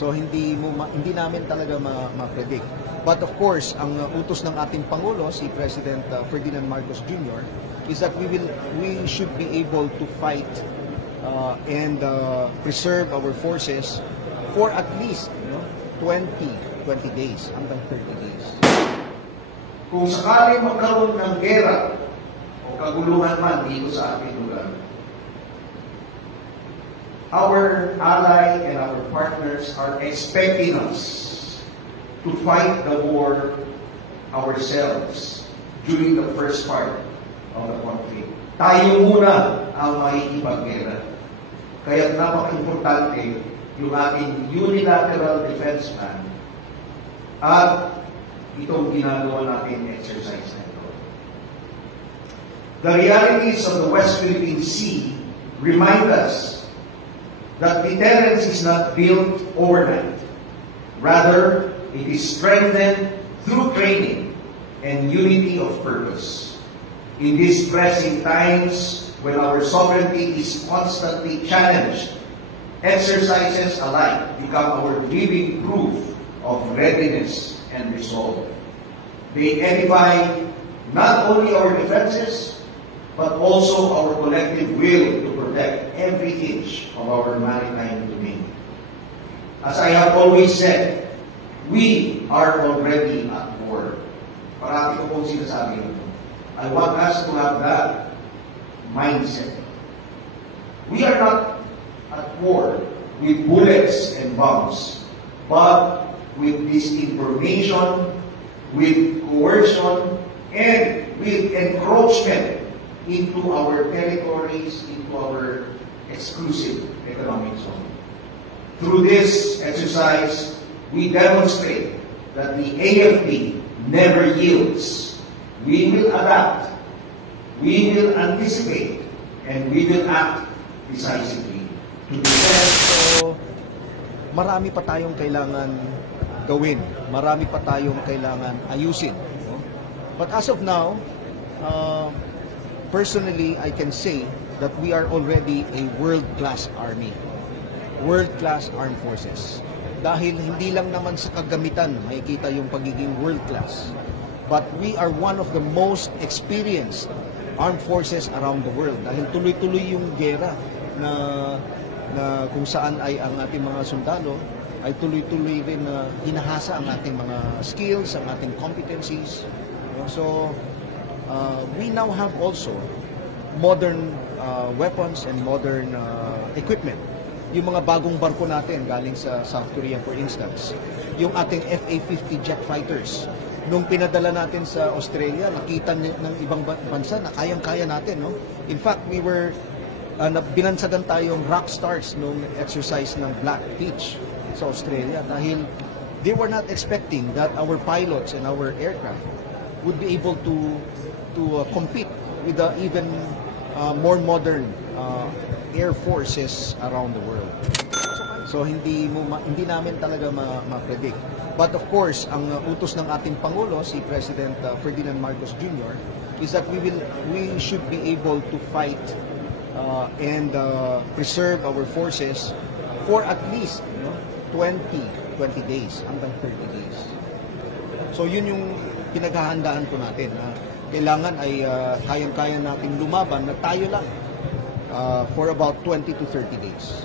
So hindi namin talaga ma-predict. But of course, ang utos ng ating Pangulo, si President Ferdinand Marcos Jr., is that we should be able to fight and preserve our forces for at least 20 days hanggang 30 days. Kung sakali magkaroon ng gera o kaguluhan man dito sa ating lugar, our ally and our partners are expecting us to fight the war ourselves during the first part of the conflict. Tayo muna ang makikipaggera. Kaya napaka-importante yung ating unilateral defense plan at itong ginagawa natin exercise na ito. The realities of the West Philippine Sea remind us that deterrence is not built overnight. Rather, it is strengthened through training and unity of purpose. In these pressing times, when our sovereignty is constantly challenged, exercises alike become our living proof of readiness and resolve. They edify not only our defenses, but also our collective will to protect every inch of our maritime domain. As I have always said, we are already at war. Parati ko pong sinasabi ito. I want us to have that mindset. We are not at war with bullets and bombs, but with disinformation, with coercion, and with encroachment into our territories, into our exclusive economic zone. Through this exercise, we demonstrate that the AFP never yields. We will adapt, we will anticipate, and we will act decisively to defend. So, marami pa tayong kailangan gawin. Marami pa tayong kailangan ayusin. No? But as of now, personally, I can say that we are already a world-class army. World-class armed forces. Dahil hindi lang naman sa kagamitan makikita yung pagiging world-class. But we are one of the most experienced armed forces around the world. Dahil tuloy-tuloy yung gera na kung saan ay ang ating mga sundalo ay tuloy-tuloy rin na hinahasa ang ating mga skills, ang ating competencies. So, we now have also modern weapons and modern equipment. Yung mga bagong barko natin galing sa South Korea, for instance. Yung ating FA-50 jet fighters. Nung pinadala natin sa Australia, nakita ng ibang bansa na kayang-kaya natin. No? In fact, we were binansagan tayong rock stars nung exercise ng Black Beach sa Australia dahil they were not expecting that our pilots and our aircraft would be able to compete with the even more modern air forces around the world. So hindi namin talaga ma-predict. But of course, ang utos ng ating Pangulo, si President Ferdinand Marcos Jr., is that we should be able to fight and preserve our forces for at least 20 days hanggang 30 days. So yun yung pinaghahandaan po natin. Kailangan ay kayang-kaya nating lumaban na tayo lang for about 20 to 30 days.